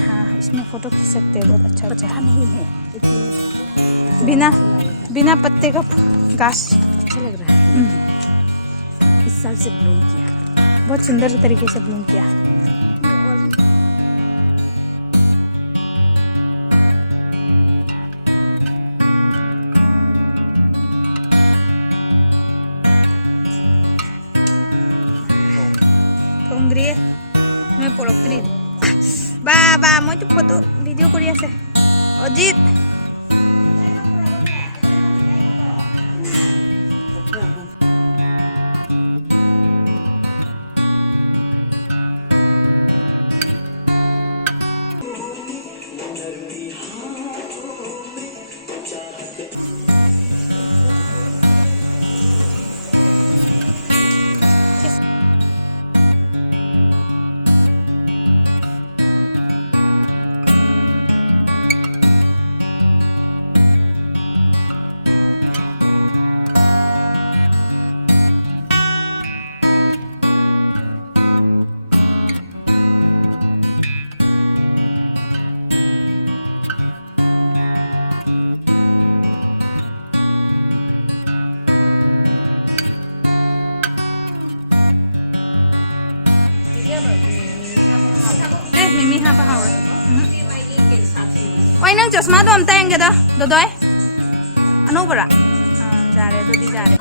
हाँ, इसमें फोटो खींच सकते हैं, बहुत अच्छा पत्ता नहीं है, बिना पत्ते का घास अच्छा लग रहा है। इस साल से ब्लूम किया, बहुत सुंदर तरीके से ब्लूम किया। Pungri, मैं पड़ोक्तरी बा मैं तो फोटो भिडिओ करी आसे अजित मिमी हाँ पा हाउ ओइ नंग चश्मा तो अमता यंगे दा दोदोय अनु बरा जा रहे दोदी जा रहे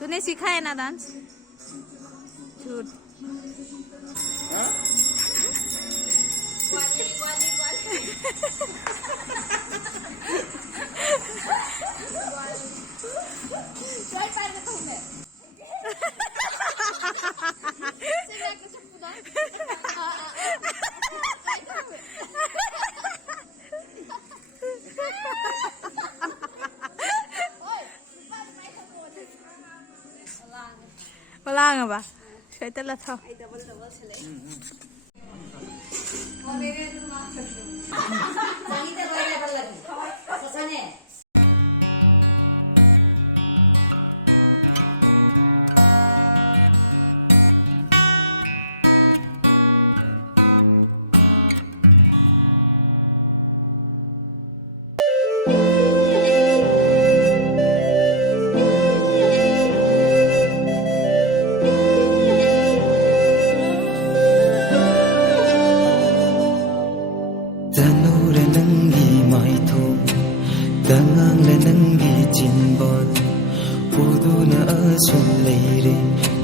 तूने सीखा है ना डांस झूठ Walang ba? Kaya tala to. Ay double sila. Sanita ba level lagi? Sasane.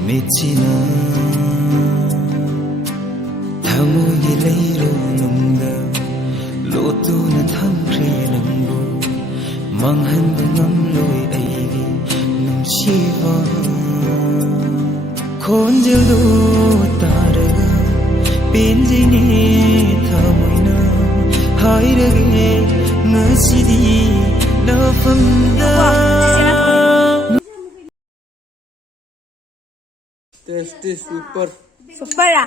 Michina Thamogi leiro nungda Lotu na thamkre nambu Manghan ngam loi aigi nungsiva Khonjil do taraga Penjine thamoina Hairage ngasidi lafamda tasty super super आ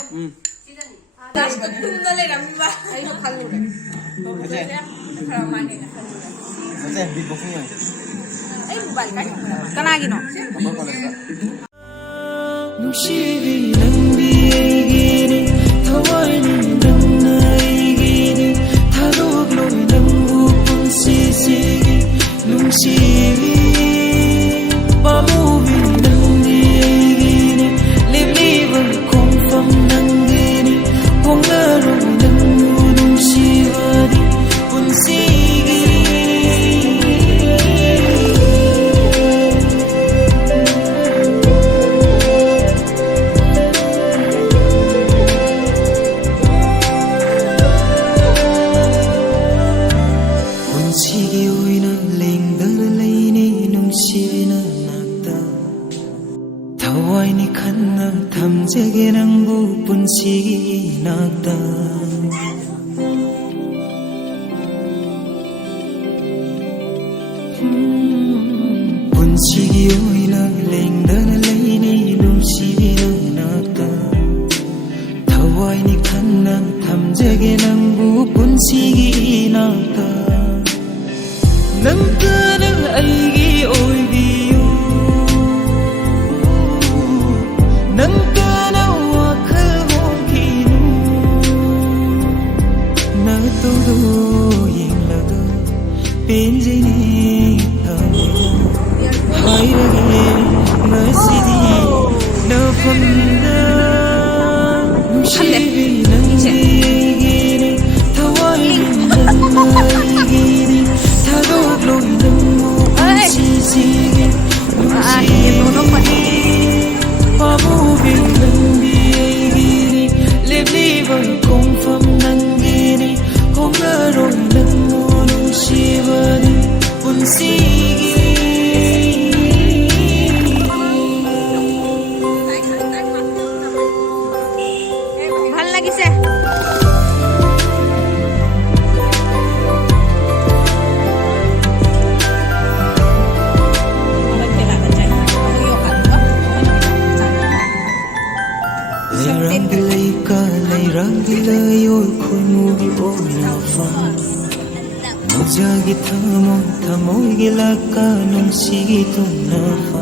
कनागिनो Tamjege nangbu punsigi nakta Punsigi oina lengdana leini nungsibi nakta ꯊꯋꯥꯏꯅꯤ ꯈꯟꯅ ꯊꯝꯖꯒꯦ ꯅꯪꯕꯨ ꯄꯨꯟꯁꯤꯒꯤ ꯏꯅꯥꯛꯇ ꯅꯪꯇ ꯅꯪ ꯑꯩꯒꯤ ꯑꯣꯏꯕꯤꯌꯨ ꯅꯪꯇ ꯅꯪ ꯋꯥꯈꯜ ꯍꯣꯡꯈꯤꯅꯨ ꯅꯇꯧꯗꯣ ꯌꯦꯡꯂꯒ ꯄꯦꯟꯖꯩꯅꯦ ꯊꯃꯣꯏꯗ ꯍꯥꯏꯔꯒꯦ ꯉꯁꯤꯗꯤ ꯅꯐꯝꯗ ꯅꯨꯡꯁꯤꯕꯤ ꯅꯪꯗꯤ ꯑꯩꯒꯤꯅꯤ ꯊꯋꯥꯏꯅꯤ ꯅꯪꯅ ꯑꯩꯒꯤꯅꯤ ꯊꯥꯗꯣꯛꯂꯣꯏ ꯅꯪꯕꯨ ꯄꯨꯟꯁꯤꯁꯤꯒꯤ ꯅꯨꯡꯁꯤꯕꯤ ꯄꯥꯝꯃꯨꯕꯤ ꯅꯪꯗꯤ ꯑꯩꯒꯤꯅꯤ ꯂꯦꯞꯂꯤꯕ ꯈꯣꯡꯐꯝ ꯅꯪꯒꯤꯅꯤ ꯍꯣꯡꯂꯔꯣꯏ ꯅꯪꯕꯨ ꯅꯨꯡꯁꯤꯕꯅꯤ ꯄꯨꯟꯁꯤꯒꯤ ভাল লাগিছে Leiranggi leika leiranggi leiyoi khoimugi oinafa Nojagi thamoigi laka nungsigi tunafa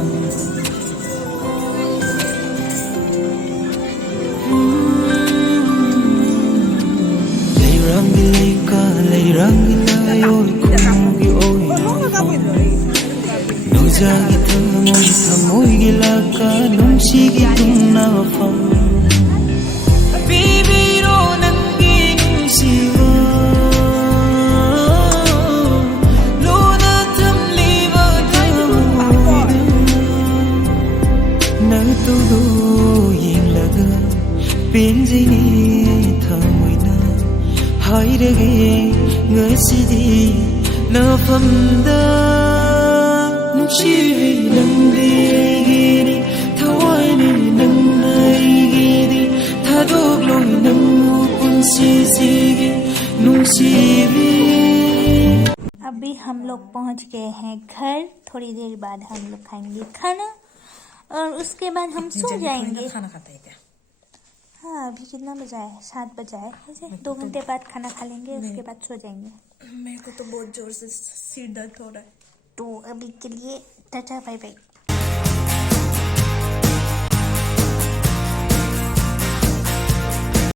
Leiranggi leika leiranggi leiyoi khoimugi oinafa Nojagi thamoigi laka nungsigi tunafa Bibiro nangi nungsiba Luna tamliba tamoida Natudo yenglaga Penjaini thamoida Hairage ngasidi nafamda Nungsibi nangdi aigiri Thawaini nangna aigiri Thadokloy nangbu punsisigi nungsibi अभी हम लोग पहुंच गए हैं घर। थोड़ी देर बाद हम लोग खाएंगे खाना और उसके बाद हम सो जाएंगे। खाना खाता है क्या हाँ अभी कितना बजा है 7 बजा है ऐसे 2 घंटे बाद खाना खा लेंगे उसके बाद सो जाएंगे। मेरे को तो बहुत जोर से सिर दर्द हो रहा है तो अभी के लिए टाटा बाय बाय।